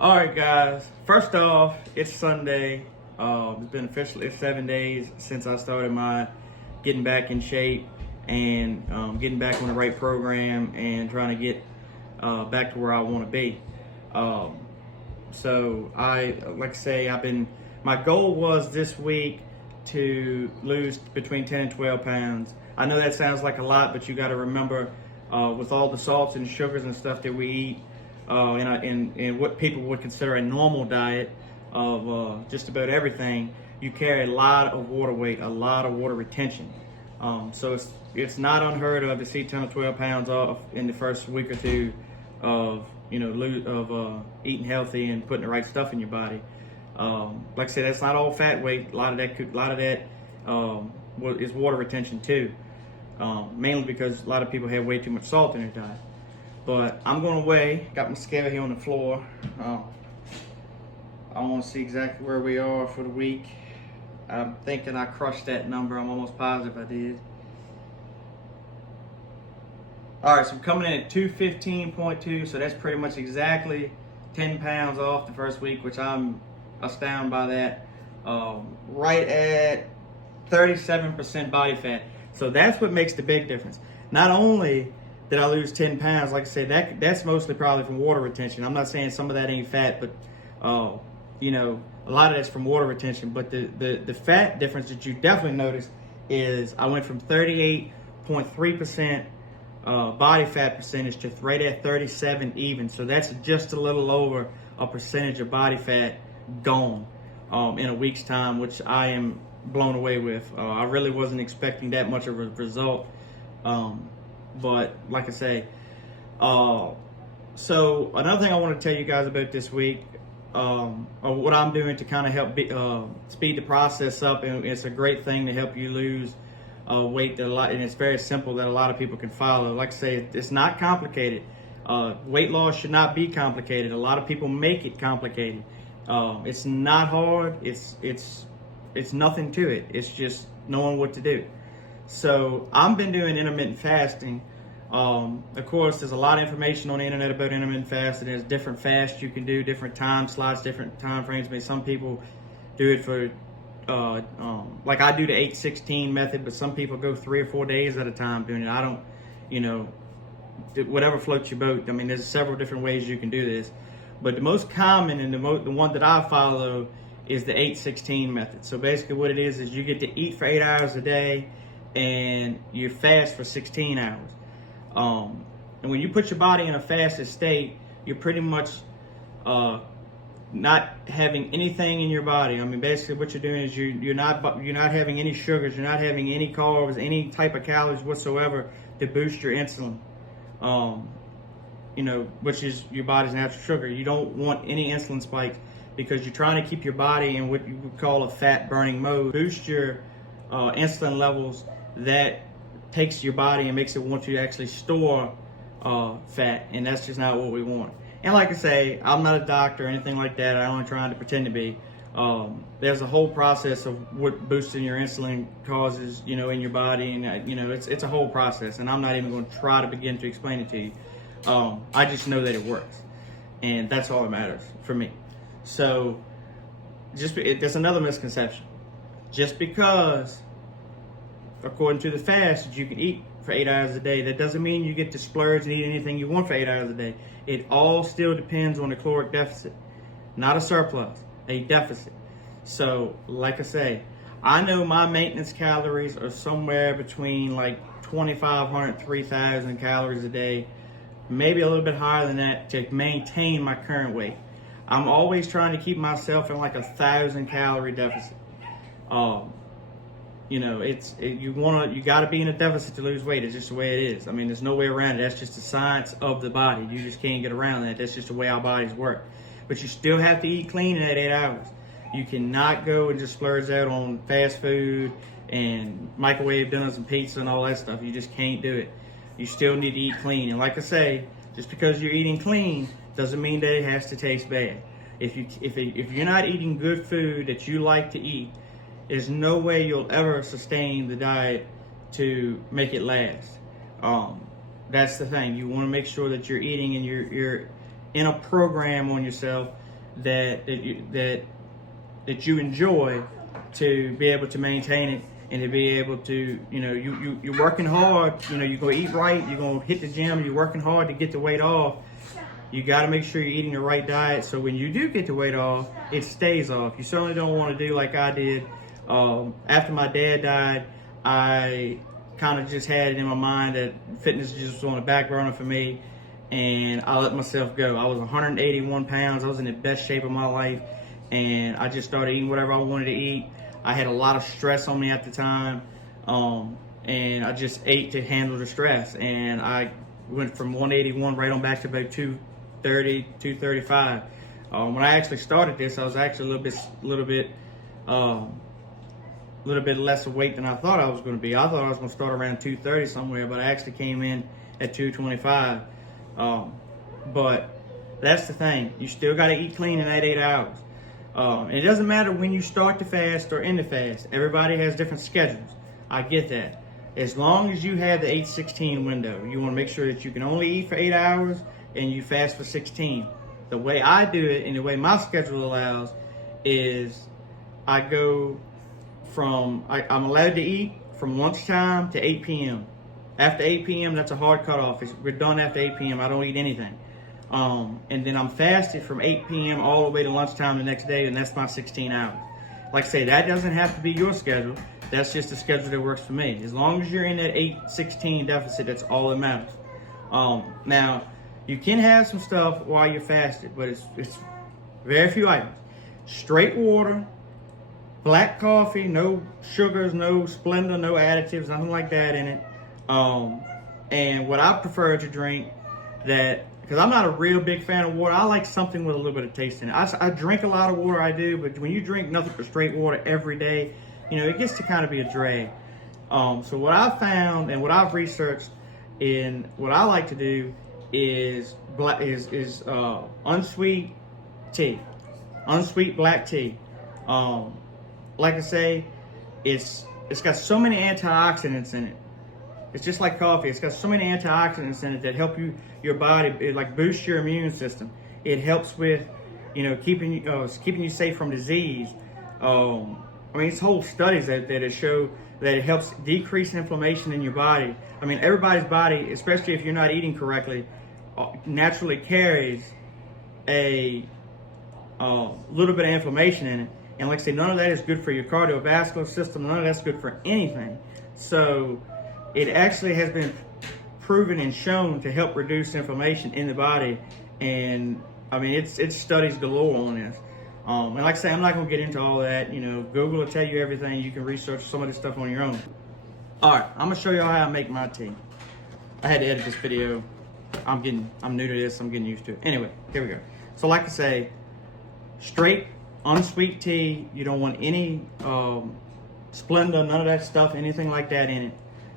All right, guys. First off, it's Sunday. It's been officially 7 days since I started my getting back in shape and getting back on the right program and trying to get back to where I want to be. Um, like I say, my goal was this week to lose between 10 and 12 pounds. I know that sounds like a lot, but you got to remember with all the salts and sugars and stuff that we eat, in what people would consider a normal diet of just about everything, you carry a lot of water weight, a lot of water retention. So it's not unheard of to see 10 or 12 pounds off in the first week or two of eating healthy and putting the right stuff in your body. Like I said, that's not all fat weight. A lot of that is water retention too. Mainly because a lot of people have way too much salt in their diet. But I'm going to weigh. Got my scale here on the floor. I want to see exactly where we are for the week. I'm thinking I crushed that number. I'm almost positive I did. All right, so I'm coming in at 215.2, so that's pretty much exactly 10 pounds off the first week, which I'm astounded by that. Right at 37% body fat. So that's what makes the big difference. Not only did I lose 10 pounds, like I said, that's mostly probably from water retention. I'm not saying some of that ain't fat, but a lot of that's from water retention. But the fat difference that you definitely notice is I went from 38.3% body fat percentage to right at 37 even. So that's just a little over a percentage of body fat gone in a week's time, which I am blown away with. I really wasn't expecting that much of a result. But like I say, so another thing I want to tell you guys about this week, or what I'm doing to kind of help speed the process up, and it's a great thing to help you lose weight and it's very simple that a lot of people can follow. Like I say, it's not complicated. Weight loss should not be complicated. A lot of people make it complicated. It's not hard. It's nothing to it. It's just knowing what to do. So I've been doing intermittent fasting. Of course, there's a lot of information on the internet about intermittent fasting. There's different fasts you can do, different time slots, different time frames. I mean, some people do it for, like I do the 8-16 method, but some people go 3 or 4 days at a time doing it. I don't, whatever floats your boat. I mean, there's several different ways you can do this. But the most common and the one that I follow is the 8-16 method. So basically what it is you get to eat for 8 hours a day and you fast for 16 hours. And when you put your body in a fasted state, you're pretty much not having anything in your body. I mean, basically what you're doing is you're not having any sugars, you're not having any carbs, any type of calories whatsoever to boost your insulin. Which is your body's natural sugar. You don't want any insulin spikes because you're trying to keep your body in what you would call a fat burning mode. Boost your insulin levels. That takes your body and makes it want you to actually store fat, and that's just not what we want. And like I say, I'm not a doctor or anything like that. I'm only trying to pretend to be. There's a whole process of what boosting your insulin causes, in your body, and it's a whole process. And I'm not even going to try to begin to explain it to you. I just know that it works, and that's all that matters for me. So, there's another misconception. Just because, according to the fast, that you can eat for 8 hours a day, that doesn't mean you get to splurge and eat anything you want for 8 hours a day. It all still depends on the caloric deficit, not a surplus, a deficit. So, like I say, I know my maintenance calories are somewhere between like 2,500, 3,000 calories a day, maybe a little bit higher than that to maintain my current weight. I'm always trying to keep myself in like 1,000 calorie deficit. You got to be in a deficit to lose weight. It's just the way it is. I mean, there's no way around it. That's just the science of the body. You just can't get around that. That's just the way our bodies work. But you still have to eat clean in that 8 hours. You cannot go and just splurge out on fast food and microwave dinners and pizza and all that stuff. You just can't do it. You still need to eat clean. And like I say, just because you're eating clean doesn't mean that it has to taste bad. If you're not eating good food that you like to eat, there's no way you'll ever sustain the diet to make it last. That's the thing. You want to make sure that you're eating and you're in a program on yourself that you enjoy, to be able to maintain it and to be able to, you're working hard, you're gonna eat right, you're gonna hit the gym, you're working hard to get the weight off. You got to make sure you're eating the right diet, so when you do get the weight off, it stays off. You certainly don't want to do like I did. After my dad died, I kind of just had it in my mind that fitness just was on the back burner for me, and I let myself go. I was 181 pounds. I was in the best shape of my life, and I just started eating whatever I wanted to eat. I had a lot of stress on me at the time, and I just ate to handle the stress, and I went from 181 right on back to about 230, 235. When I actually started this, I was actually a little bit less weight than I thought I was going to be. I thought I was going to start around 230 somewhere, but I actually came in at 225. But that's the thing. You still got to eat clean in that 8 hours. And it doesn't matter when you start the fast or end the fast. Everybody has different schedules. I get that. As long as you have the 8-16 window, you want to make sure that you can only eat for 8 hours and you fast for 16. The way I do it and the way my schedule allows is I go from, I'm allowed to eat from lunchtime to 8 p.m. After 8 p.m., that's a hard cutoff. We're done after 8 p.m. I don't eat anything. And then I'm fasted from 8 p.m. all the way to lunchtime the next day, and that's my 16 hours. Like I say, that doesn't have to be your schedule. That's just the schedule that works for me. As long as you're in that 8-16 deficit, that's all that matters. Now, you can have some stuff while you're fasted, but it's very few items. Straight water, black coffee, no sugars, no Splenda, no additives, nothing like that in it. And what I prefer to drink, because I'm not a real big fan of water, I like something with a little bit of taste in it. I drink a lot of water, I do, but when you drink nothing but straight water every day, it gets to kind of be a drag. So what I've found and what I've researched in what I like to do is unsweet tea, unsweet black tea. Like I say, it's got so many antioxidants in it. It's just like coffee. It's got so many antioxidants in it that help your body. It like boosts your immune system. It helps with, keeping you safe from disease. It's whole studies that show that it helps decrease inflammation in your body. Everybody's body, especially if you're not eating correctly, naturally carries a little bit of inflammation in it. And like I say, none of that is good for your cardiovascular system. None of that's good for anything. So it actually has been proven and shown to help reduce inflammation in the body. And it's studies galore on this. And like I say, I'm not going to get into all that. Google will tell you everything. You can research some of this stuff on your own. All right, I'm going to show you how I make my tea. I had to edit this video. I'm new to this. I'm getting used to it. Anyway, here we go. So like I say, straight unsweet tea. You don't want any Splenda, none of that stuff, anything like that in it.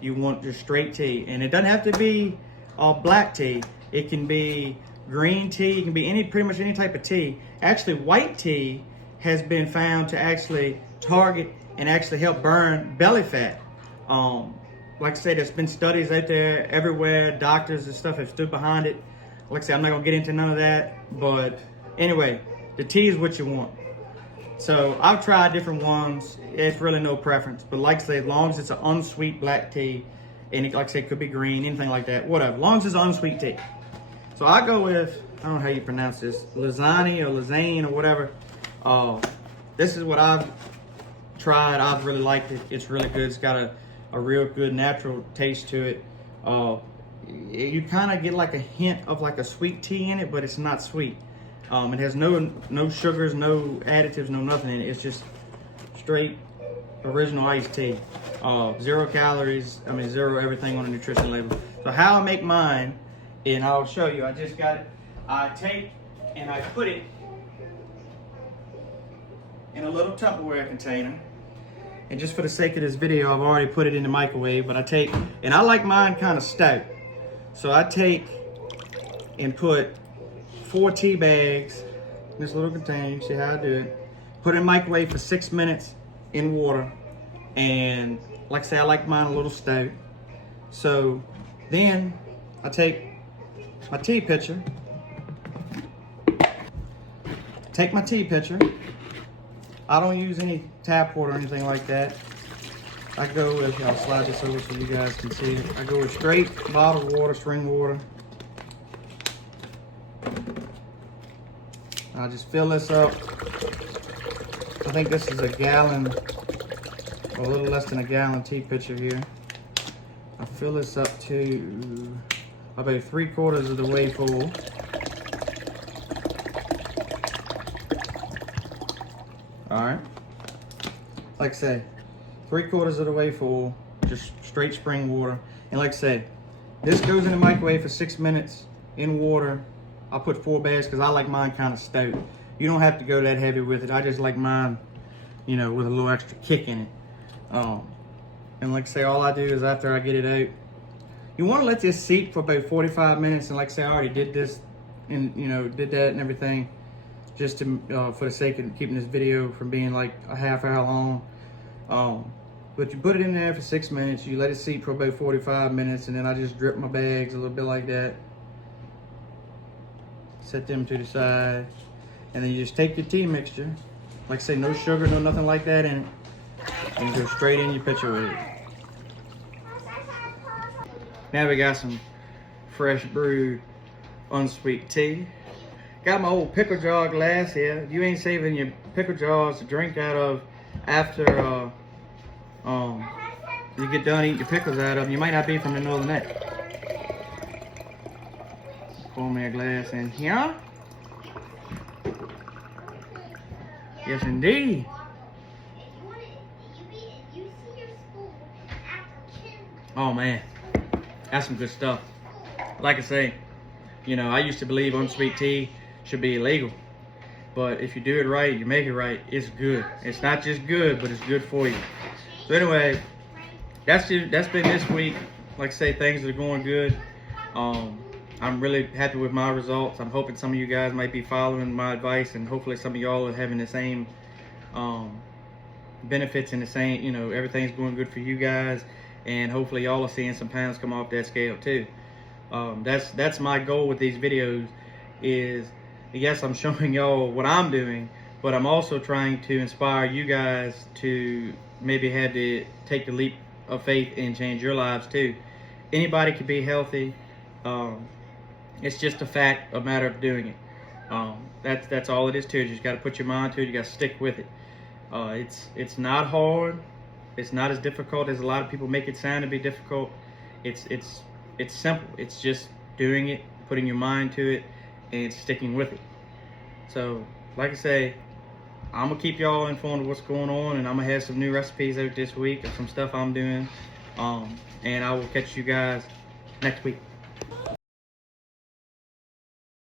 You want just straight tea. And it doesn't have to be black tea. It can be green tea. It can be pretty much any type of tea. Actually, white tea has been found to actually target and actually help burn belly fat. Like I said, there's been studies out there everywhere. Doctors and stuff have stood behind it. Like I said, I'm not going to get into none of that. But anyway, the tea is what you want. So I've tried different ones. It's really no preference. But like I say, as long as it's an unsweet black tea, and like I said, it could be green, anything like that, whatever. As long as it's unsweet tea. So I go with, I don't know how you pronounce this, Lizani or Lizane or whatever. This is what I've tried. I've really liked it. It's really good. It's got a real good natural taste to it. You kind of get like a hint of like a sweet tea in it, but it's not sweet. It has no sugars, no additives, no nothing in it. It's just straight original iced tea. 0 calories, zero everything on the nutrition label. So how I make mine, and I'll show you. I just got it. I take and I put it in a little Tupperware container. And just for the sake of this video, I've already put it in the microwave, but and I like mine kind of stout. So I take and put 4 tea bags in this little container. You see how I do it. Put it in the microwave for 6 minutes in water. And like I say, I like mine a little stout. So then I take my tea pitcher, take my tea pitcher. I don't use any tap water or anything like that. I go with, I'll slide this over so you guys can see it. I go with straight bottled water, spring water. I'll just fill this up. I think this is a gallon, or a little less than a gallon tea pitcher here. I'll fill this up to about 3/4 of the way full. Alright. Like I say, 3/4 of the way full, just straight spring water. And like I said, this goes in the microwave for 6 minutes in water. I'll put 4 bags because I like mine kind of stout. You don't have to go that heavy with it. I just like mine, you know, with a little extra kick in it. And like I say, all I do is after I get it out, you want to let this seat for about 45 minutes. And like I say, I already did this and, you know, did that and everything just to, for the sake of keeping this video from being like a half hour long. But you put it in there for 6 minutes, you let it seat for about 45 minutes, and then I just drip my bags a little bit like that. Set them to the side. And then you just take your tea mixture. Like I say, no sugar, no nothing like that in it. And you go straight in your pitcher with it. Now we got some fresh brewed unsweet tea. Got my old pickle jar glass here. You ain't saving your pickle jars to drink out of after you get done eating your pickles out of them. You might not be from the northern neck. Pour me a glass in here. Yes, indeed. Oh man, that's some good stuff. Like I say, you know, I used to believe unsweet tea should be illegal, but if you do it right, you make it right, it's good. It's not just good, but it's good for you. So anyway, that's been this week. Like I say, things are going good. I'm really happy with my results. I'm hoping some of you guys might be following my advice, and hopefully some of y'all are having the same benefits and the same, you know, everything's going good for you guys, and hopefully y'all are seeing some pounds come off that scale too. That's my goal with these videos is, yes, I'm showing y'all what I'm doing, but I'm also trying to inspire you guys to maybe have to take the leap of faith and change your lives too. Anybody can be healthy. It's just a fact, a matter of doing it. That's all it is to it. You just got to put your mind to it. You got to stick with it. It's not hard. It's not as difficult as a lot of people make it sound to be difficult. It's simple. It's just doing it, putting your mind to it, and sticking with it. So, like I say, I'm gonna keep y'all informed of what's going on, and I'm gonna have some new recipes out this week of some stuff I'm doing. And I will catch you guys next week.